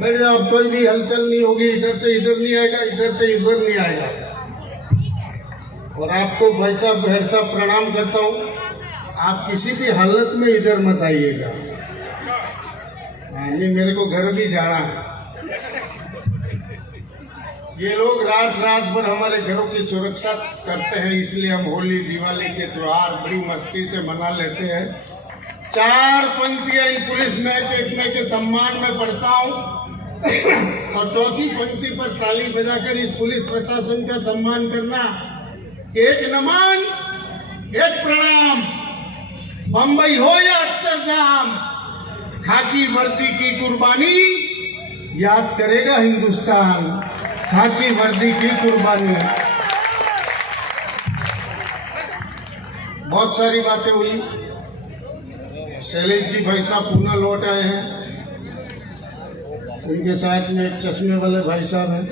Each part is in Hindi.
बैठ जाओ, अब कोई भी हलचल नहीं होगी, इधर से इधर नहीं आएगा, इधर से इधर नहीं आएगा। और आपको भाई साहब बहर साहब प्रणाम करता हूँ, आप किसी भी हालत में इधर मत आइएगा। नहीं, मेरे को घर भी जाना है। ये लोग रात रात भर हमारे घरों की सुरक्षा करते हैं, इसलिए हम होली दिवाली के त्योहार बड़ी मस्ती से मना लेते हैं। 4 पंक्तियां इन पुलिस महकमे के सम्मान में पढ़ता हूँ और चौथी पंक्ति पर ताली बजाकर इस पुलिस प्रशासन का सम्मान करना। एक नमन, एक प्रणाम, बम्बई हो या अक्षरधाम, खाकी वर्दी की कुर्बानी याद करेगा हिंदुस्तान। खाकी वर्दी की कुर्बानी। बहुत सारी बातें हुई। शैलेश जी भाई साहब पुणे लौट आए हैं, उनके साथ में एक चश्मे वाले भाई साहब हैं,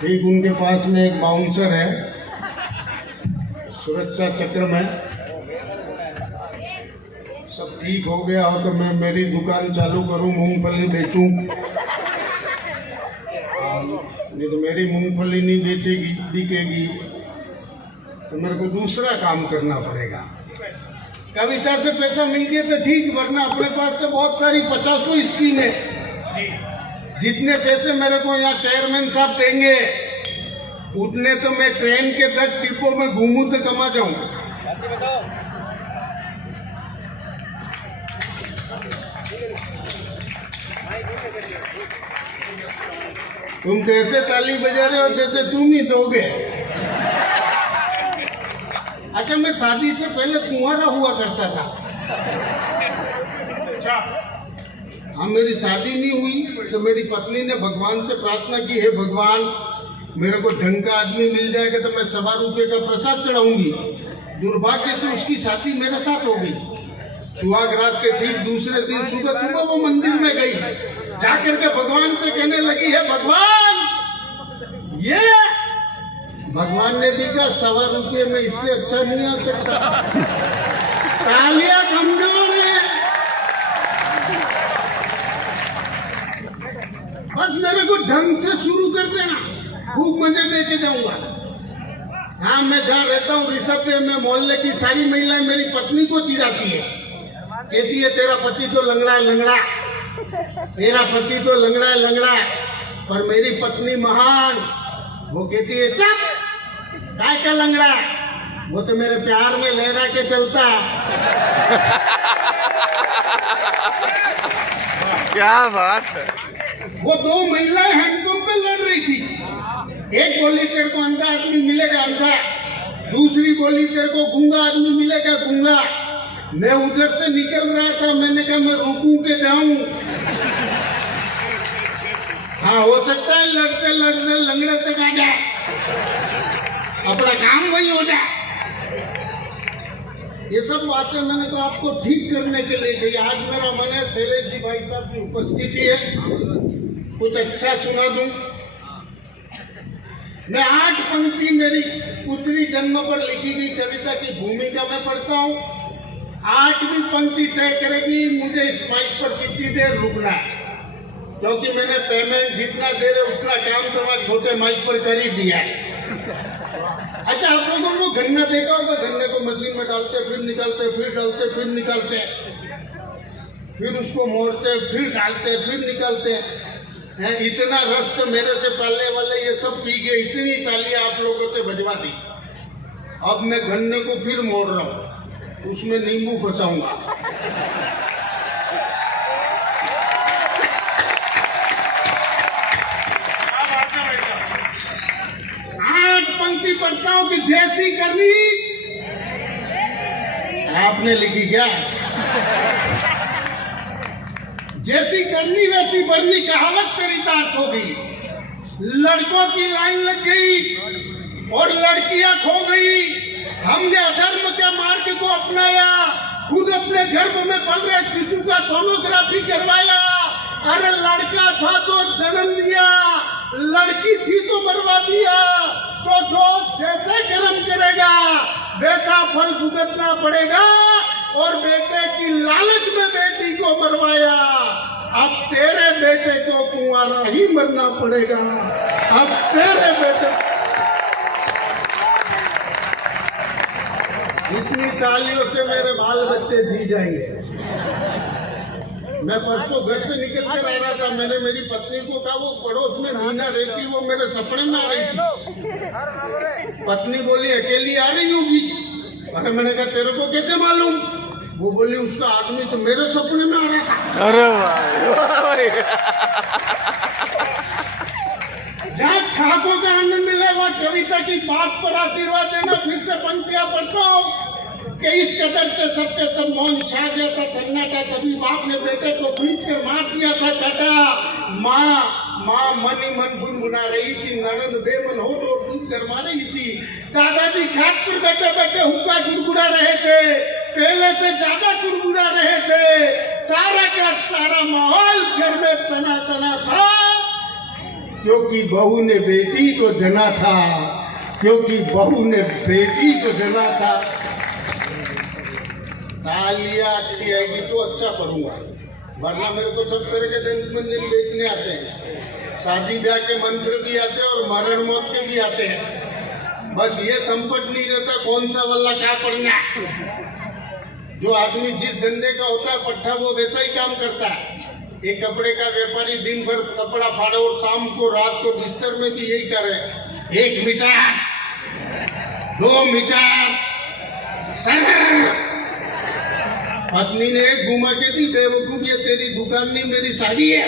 ठीक उनके पास में एक बाउंसर है सुरक्षा चक्र में। सब ठीक हो गया हो तो मैं मेरी दुकान चालू करूं, मूंगफली बेचूं। नहीं तो मेरी मूंगफली नहीं बेचेगी, बिकेगी तो मेरे को दूसरा काम करना पड़ेगा। कविता से पैसा मिल गया तो ठीक, वरना अपने पास तो बहुत सारी 50 स्कीम है। जितने पैसे मेरे को यहाँ चेयरमैन साहब देंगे उतने तो मैं ट्रेन के 10 डिब्बों में घूमूं तो कमा जाऊं। तुम तो ऐसे ताली बजा रहे हो जैसे तुम ही दोगे। अच्छा, मैं शादी से पहले कुंवारा हुआ करता था। हाँ, मेरी शादी नहीं हुई तो मेरी पत्नी ने भगवान से प्रार्थना की, हे भगवान मेरे को ढंग का आदमी मिल जाएगा तो मैं 1.25 रुपये का प्रसाद चढ़ाऊंगी। दुर्भाग्य से उसकी शादी मेरे साथ हो गई। सुहागरात के ठीक दूसरे दिन सुबह सुबह वो मंदिर में गई, जाकर के भगवान से कहने लगी, है भगवान, ये भगवान ने भी कहा 1.25 रुपये में इससे अच्छा नहीं आ सकता। तालियां कमजोर है, बस मेरे को ढंग से शुरू कर देना, खूब मजे देके जाऊंगा। हाँ, मैं जहाँ रहता हूँ ऋषभ में मोहल्ले की सारी महिलाएं मेरी पत्नी को चिढ़ाती है, कहती है तेरा पति तो लंगड़ा है लंगड़ा, तेरा पति तो लंगड़ा है लंगड़ा। पर मेरी पत्नी महान, वो कहती है चुप, काय का लंगड़ा, वो तो मेरे प्यार में लहरा के चलता। क्या बात है। वो 2 महिलाएं हैंडपंप पे लड़ रही थी। एक बोली तेरे को अंधा आदमी मिलेगा अंधा, दूसरी बोली तेरे को गूंगा आदमी मिलेगा गूंगा। मैं उधर से निकल रहा था, मैंने कहा मैं रुकूं के जाऊं। हाँ, हो सकता है लड़ते लड़ते लंगड़े तक आ जाए, अपना काम वही हो जाए। ये सब बातें मैंने तो आपको ठीक करने के लिए कही। आज मेरा मन है शैलेश जी भाई साहब की उपस्थिति है, कुछ अच्छा सुना दूं। मैं 8 पंक्ति मेरी पुत्री जन्म पर लिखी गई कविता की भूमिका में पढ़ता हूँ। 8वीं पंक्ति तय करेगी मुझे इस माइक पर कितनी देर रुकना है, क्योंकि मैंने पेमेंट जितना दे रहे उतना काम तो मैं छोटे माइक पर कर ही दिया है। अच्छा, आप लोगों ने गन्ना देखा होगा, गन्ने को मशीन में डालते फिर निकालते फिर डालते फिर निकालते, फिर उसको मोड़ते फिर डालते फिर निकालते हैं। इतना रस तो मेरे से पहले वाले ये सब पी गए, इतनी तालियां आप लोगों से बजवा दी। अब मैं गन्ने को फिर मोड़ रहा हूँ, उसमें नींबू फंसाऊंगा। 8 पंक्ति पढ़ता हूँ कि जैसी करनी आपने लिखी क्या, जैसी करनी वैसी भरनी कहावत चरितार्थ हो गई। लड़कों की लाइन लग गई और लड़कियां खो गई। हमने अधर्म के मार्ग को अपनाया, खुद अपने गर्भ में पल रहे शिशु का सोनोग्राफी करवाया। अरे लड़का था तो जन्म दिया, लड़की थी तो मरवा दिया। तो जो जैसे कर्म करेगा वैसा फल भुगतना पड़ेगा। और बेटे की लालच में बेटी को मरवाया। अब तेरे बेटे को कुंवारा ही मरना पड़ेगा। अब तेरे बेटे, इतनी तालियों से मेरे बाल बच्चे जी जाएंगे। मैं परसों घर से निकल कर आ रहा था, मैंने मेरी पत्नी को कहा वो पड़ोस में मीना रहती, वो मेरे सपने में आ रही थी। पत्नी बोली अकेली आ रही होगी। अरे मैंने कहा तेरे को कैसे मालूम? वो बोली उसका आदमी तो मेरे सपने में आ रहा था। अरे भाई जहाँ ठाकुर का आनंद मिलेगा, कविता की बात पर आशीर्वाद देना। फिर से पंक्तियां पढ़ता हूँ कि इस कदर से सबके सब मौन छा गया था, सन्नाटा। तभी बाप ने बेटे को खींच कर मार दिया था चाटा। माँ मन ही मन गुनगुना रही थी, ननद बेमन होठ और दूध गरमा रही थी। दादाजी खाट पर बैठे बैठे हुक्का गुड़गुड़ा रहे थे, पहले से ज्यादा गुड़गुड़ा रहे थे। सारा का सारा माहौल घर में तना तना था, क्योंकि बहू ने बेटी को जना था, क्योंकि बहू ने बेटी को जना था। तालियां अच्छी आएगी तो अच्छा पढ़ूंगा, वरना मेरे को सब तरह के दिन मंदिर देखने आते हैं। शादी ब्याह के मंत्र भी आते हैं और मरण मौत के भी आते हैं। बस ये संपट नहीं रहता कौन सा वल्ला क्या पढ़ना। जो आदमी जिस धंधे का होता है पट्टा, वो वैसा ही काम करता है। एक कपड़े का व्यापारी दिन भर कपड़ा फाड़े और शाम को रात को बिस्तर में भी यही करे। 1 मीटर, 2 मीटर, सर। पत्नी ने एक घुमा के दी, बेवकूफ ये तेरी दुकान नहीं मेरी साड़ी है।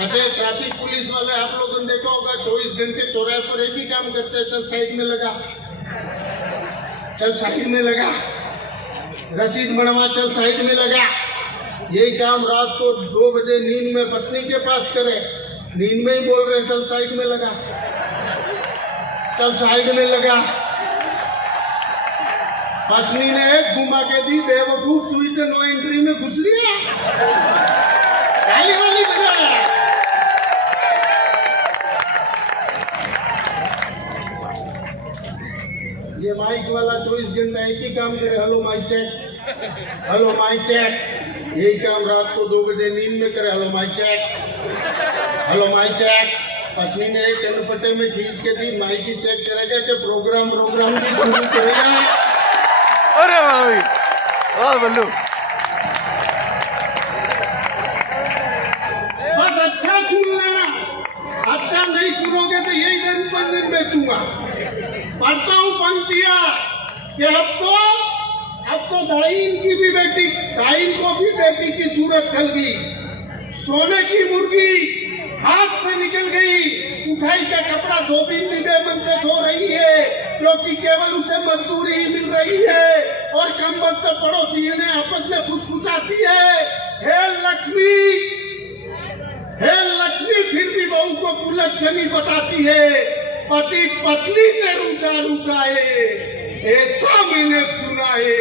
अच्छा ट्रैफिक पुलिस वाले आप लोगों ने देखा होगा, 24 घंटे चौराहे पर एक ही काम करते हैं, चल साइड में लगा, चल साइड में लगा, रसीद बनवा, चल साइड में लगा। यही काम रात को 2 बजे नींद में पत्नी के पास करे, नींद में ही बोल रहे चल साइड में लगा, चल साइड में लगा। पत्नी ने एक घुमा के दी, बेवकूफ तू इसे नो एंट्री में घुस लिया। ताली वाली बजा। ये माइक वाला 24 घंटा एक ही काम करे, hello mic check, hello mic check. यही काम रात को 2 बजे नींद में करे, hello mic check, hello mic check. पत्नी ने एक कनपट्टे में खींच के दी, माइक ही चेक करेगा कि प्रोग्राम की पूरी करेगा। अरे भाई वाह बल्लू, बस अच्छा सुन लेना, अच्छा नहीं सुनोगे तो यही दिन बंधन बेचूंगा। पढ़ता हूँ पंक्तियां कि अब तो दाइन की भी बेटी, दाइन को भी बेटी की सूरत खल गई। सोने की मुर्गी हाथ से निकल गई, उठाई का कपड़ा धोबी भी बेमन से धो रही है, क्योंकि केवल उसे मजदूरी ही मिल रही है। और कमबख्त पड़ोसी ने आपस में फुसफुसाती है, हे लक्ष्मी फिर भी बहू को कुलच्छनी बताती है। पति पत्नी से रूठा है, ऐसा मैंने सुना है,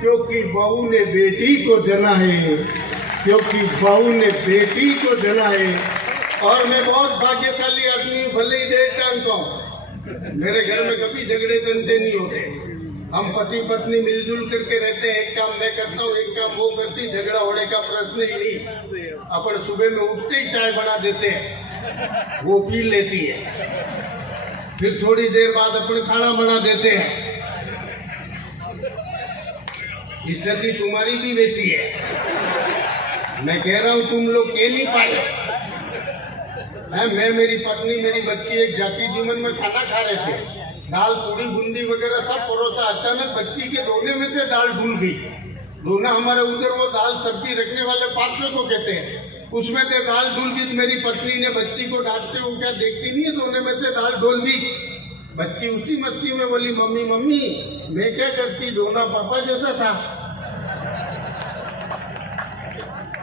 क्योंकि बहू ने बेटी को जना है, क्योंकि बहू ने बेटी को जना है। और मैं बहुत भाग्यशाली आदमी हूँ, भले ही देर टांगता हूँ। मेरे घर में कभी झगड़े टंटे नहीं होते। हम पति पत्नी मिलजुल करके रहते हैं, एक काम मैं करता हूँ, एक काम वो करती, झगड़ा होने का प्रश्न ही नहीं। अपन सुबह में उठते ही चाय बना देते हैं, वो पी लेती है, फिर थोड़ी देर बाद अपन खाना बना देते हैं। स्थिति तुम्हारी भी वैसी है। मैं कह रहा हूँ तुम लोग कह नहीं पाए। मैं, मेरी पत्नी, मेरी बच्ची एक जाति जीवन में खाना खा रहे थे, दाल पूड़ी बूंदी वगैरह सब परोसा। अचानक बच्ची के दोने में से दाल ढुल गई। दोना हमारे उधर वो दाल सब्जी रखने वाले पात्र को कहते हैं, उसमें से दाल ढुल गई। मेरी पत्नी ने बच्ची को डांटते हुए, क्या देखती नहीं है दोने में से दाल ढोल दी। बच्ची उसी मस्ती में बोली, मम्मी मम्मी मैं क्या करती, दोना पापा जैसा था।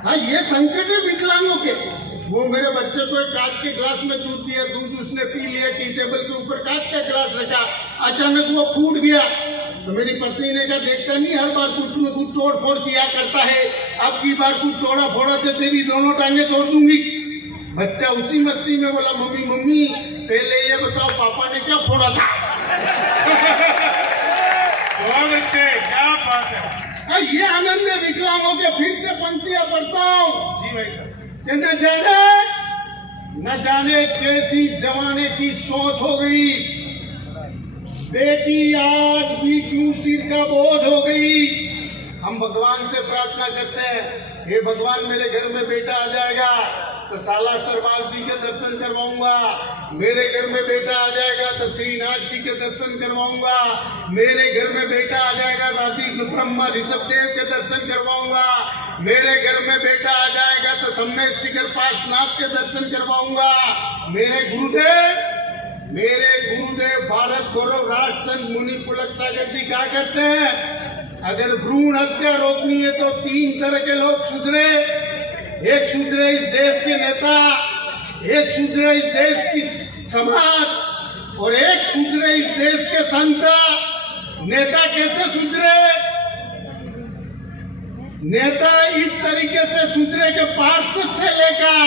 हाँ ये संकट है विकलांगों के। वो मेरे बच्चे को एक कांच के गिलास में दूध दिया, दूध उसने पी लिया, टी टेबल के ऊपर कांच का गिलास रखा, अचानक वो फूट गया। तो मेरी पत्नी ने कहा, देखता नहीं हर बार कुछ न कुछ तोड़ फोड़ किया करता है, अब की बार कुछ तोड़ा फोड़ा तो तेरी दोनों टांगे तोड़ दूंगी। बच्चा उसी मस्ती में बोला, मम्मी मम्मी पहले ये बताओ पापा ने क्या फोड़ा था। बहुत अच्छे, क्या बात है। ये आनंद विकलांगों के फिर से पंक्तियां पढ़ता हूँ। जी भाई साहब। कि न जाने कैसी जमाने की सोच हो गई, बेटी आज भी क्यों सिर का बोझ हो गई। हम भगवान से प्रार्थना करते हैं, हे भगवान मेरे घर में बेटा आ जाएगा तो सालासर बाबू जी के दर्शन करवाऊंगा, मेरे घर में बेटा आ जाएगा तो श्रीनाथ जी के दर्शन करवाऊंगा, मेरे घर में बेटा आ जाएगा राधि ब्रह्मा ऋषभदेव के दर्शन करवाऊंगा, मेरे घर में बेटा आ जाएगा तो सम्मेद शिखर पार्श्वनाथ के दर्शन करवाऊंगा। मेरे गुरुदेव भारत गौरव राजचंद मुनि पुलक सागर जी क्या करते हैं, अगर भ्रूण हत्या रोकनी है तो 3 तरह के लोग सुधरे। एक सुधरे इस देश के नेता, एक सुधरे इस देश की समाज, और एक सुधरे इस देश के संत। नेता कैसे सुधरे? नेता इस तरीके से सुधरे के पार्षद से लेकर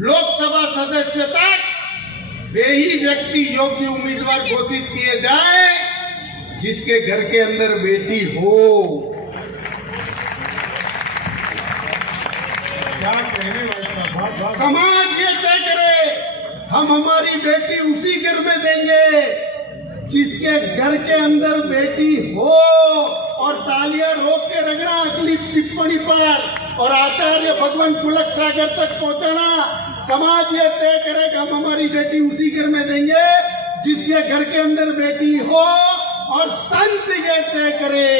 लोकसभा सदस्य तक वे ही व्यक्ति योग्य उम्मीदवार घोषित किए जाए जिसके घर के अंदर बेटी हो। क्या कहने भाई साहब। समाज ये तय करे हम हमारी बेटी उसी घर में देंगे जिसके घर के अंदर बेटी हो, और तालियां रोक के रगड़ा अगली टिप्पणी पर और आचार्य भगवान पुलक सागर तक पहुंचाना। समाज ये तय करे कि हम हमारी बेटी उसी घर में देंगे जिसके घर के अंदर बेटी हो, और संत ये तय करे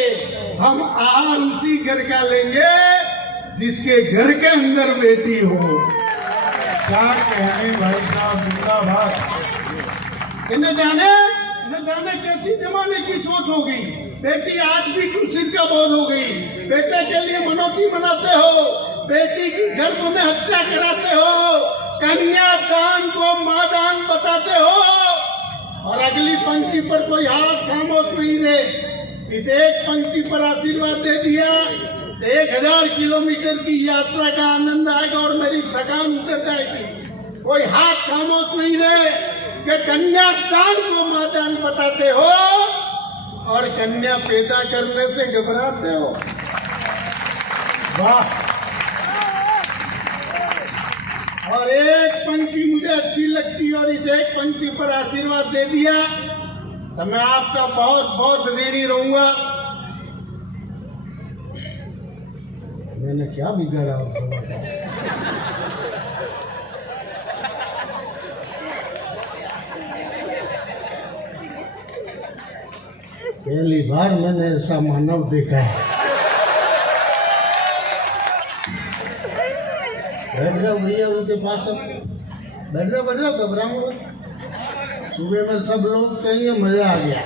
हम आहार उसी घर का लेंगे जिसके घर के अंदर बेटी हो। क्या कहने भाई साहब, जिंदाबाद। न जाने कैसी जमाने की सोच होगी, बेटी आज भी क्यों सिर का बोझ हो गई। बेटे के लिए मनौती मनाते हो, बेटी की गर्भ में हत्या कराते हो, कन्यादान को मादान बताते हो, और अगली पंक्ति पर कोई हाथ खामोश नहीं रहे। इस एक पंक्ति पर आशीर्वाद दे दिया, 1000 किलोमीटर की यात्रा का आनंद आएगा और मेरी थकान उतर जाएगी। कोई हाथ खामोश नहीं रहे कि कन्यादान को मादान बताते हो और कन्या पैदा करने से घबराते हो। वाह। और एक पंक्ति मुझे अच्छी लगती और इस एक पंक्ति पर आशीर्वाद दे दिया तो मैं आपका बहुत बहुत ऋणी रहूंगा। मैंने क्या बिगाड़ा पहली बार मैंने ऐसा मानव देखा है। बैठ जाओ भैया उनके पास, बैठ जाओ घबराओ। सुबह में सब लोग कहेंगे मजा आ गया।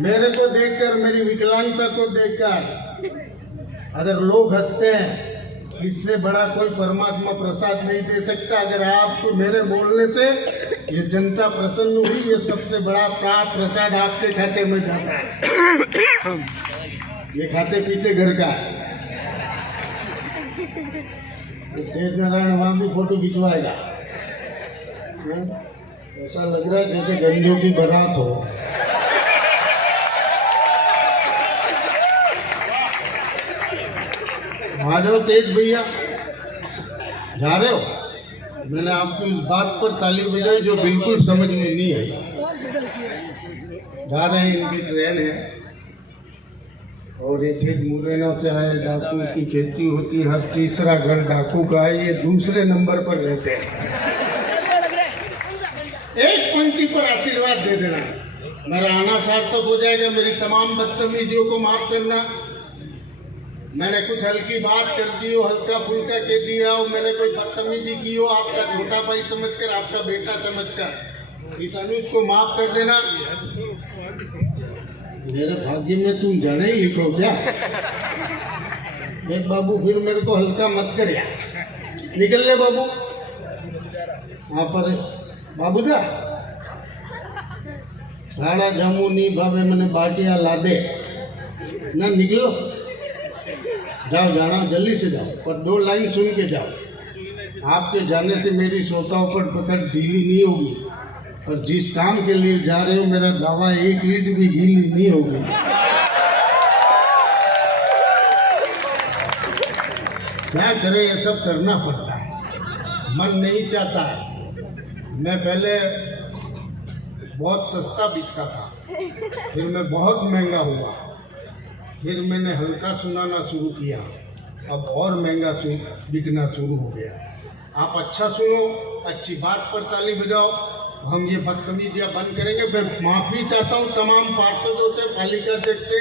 मेरे को देखकर, मेरी विकलांगता को देखकर अगर लोग हंसते हैं, इससे बड़ा कोई परमात्मा प्रसाद नहीं दे सकता। अगर आपको मेरे बोलने से ये जनता प्रसन्न हुई, ये सबसे बड़ा प्रसाद आपके खाते में जाता है। ये खाते पीते घर का है। तेज नारायण वहां भी फोटो खिंचवाएगा। ऐसा लग रहा है जैसे गंजों की बारात हो। आ जाओ तेज भैया, जा रहे हो? मैंने आपको इस बात पर ताली बजाई जो बिल्कुल समझ में नहीं आई। जा रहे हैं, इनकी ट्रेन है और ये ठीक मुरैना से आए। डाकू की खेती होती है, हर तीसरा घर डाकू का है। ये दूसरे नंबर पर रहते हैं। एक पंक्ति पर आशीर्वाद दे देना, मेरा आना सार्थक हो जाएगा। मेरी तमाम बदतमीजियों को माफ करना। मैंने कुछ हल्की बात कर दी हो, हल्का फुल्का कह दिया हो, मैंने कोई बदतमीजी की हो, आपका छोटा भाई समझकर, आपका बेटा समझकर, इस अनुज को माफ कर देना। मेरे भाग्य में तुम जाने ही लिखो क्या? देख बाबू, फिर मेरे को हल्का मत कर यार। निकल ले बाबू, यहाँ पर बाबू जा साड़ा जामू नहीं भावे मैंने बाटिया ला दे ना। निकलो, जाओ, जाना जल्दी से जाओ, पर 2 लाइन सुन के जाओ। आपके जाने से मेरी श्रोताओं पर पकड़ ढीली नहीं होगी, और जिस काम के लिए जा रहे हो मेरा दावा 1 ईंट भी गीली नहीं होगी। क्या करें, ये सब करना पड़ता है, मन नहीं चाहता है। मैं पहले बहुत सस्ता बिकता था, फिर मैं बहुत महंगा हुआ, फिर मैंने हल्का सुनाना शुरू किया, अब और महंगा बिकना शुरू हो गया। आप अच्छा सुनो, अच्छी बात पर ताली बजाओ, हम ये बदतमीजियाँ बंद करेंगे। मैं माफ़ी चाहता हूँ तमाम पार्षदों से, पालिका अध्यक्ष से,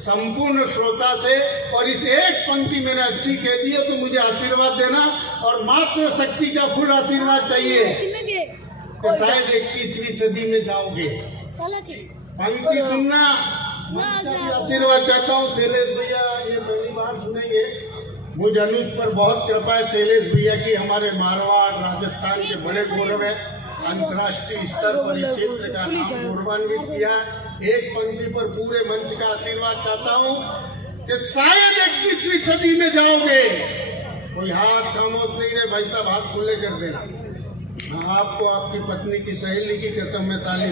संपूर्ण श्रोता से, और इस एक पंक्ति मैंने अच्छी कह दी है तो मुझे आशीर्वाद देना, और मात्र शक्ति का फुल आशीर्वाद चाहिए कि शायद 21वीं सदी में जाओगे। पंक्ति सुनना, आशीर्वाद चाहता हूँ। शैलेश भैया ये पहली बार सुनेंगे, मुझे अनुज पर बहुत कृपा है शैलेश भैया की, हमारे मारवाड़ राजस्थान के बड़े गौरव है, अंतर्राष्ट्रीय स्तर पर इस क्षेत्र का नाम गौरवान्वित किया। एक पंक्ति पर पूरे मंच का आशीर्वाद चाहता हूँ कि शायद 21वीं सदी में जाओगे। कोई हाथ खामोश नहीं रहे भाई साहब, हाथ खुले कर देना। हाँ, आपको आपकी पत्नी की सहेली की कसम में ताली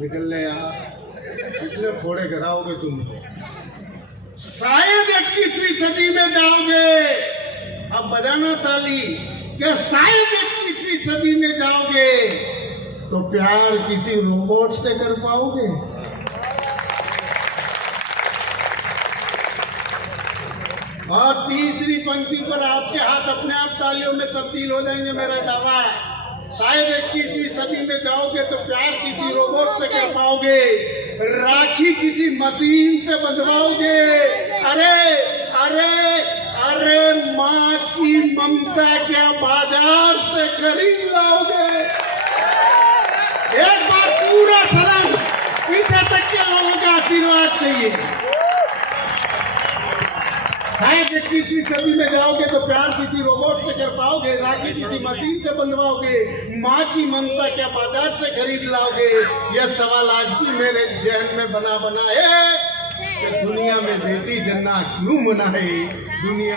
निकल ले यहाँ, कितने फोड़े कराओगे तुम। शायद 21वीं सदी में जाओगे, अब बजाना ताली, क्या शायद 21वीं सदी में जाओगे तो प्यार किसी रोबोट से कर पाओगे। और तीसरी पंक्ति पर आपके हाथ अपने आप तालियों में तब्दील हो जाएंगे, मेरा दावा है। शायद 21वीं सदी में जाओगे तो प्यार किसी रोबोट से कर पाओगे, राखी किसी मशीन से बंधवाओगे, अरे अरे अरे माँ की ममता क्या बाजार से खरीद लाओगे। एक बार पूरा सदन पीछे तक के लोगों का आशीर्वाद चाहिए। शायद 21वीं सदी में जाओगे तो प्यार किसी रोबोट से कर पाओगे, राखी किसी मशीन से बंधवाओगे, माँ की ममता क्या बाजार से खरीद लाओगे। यह सवाल आज भी मेरे जहन में बना है कि दुनिया में बेटी जन्नत क्यों मनाए, दुनिया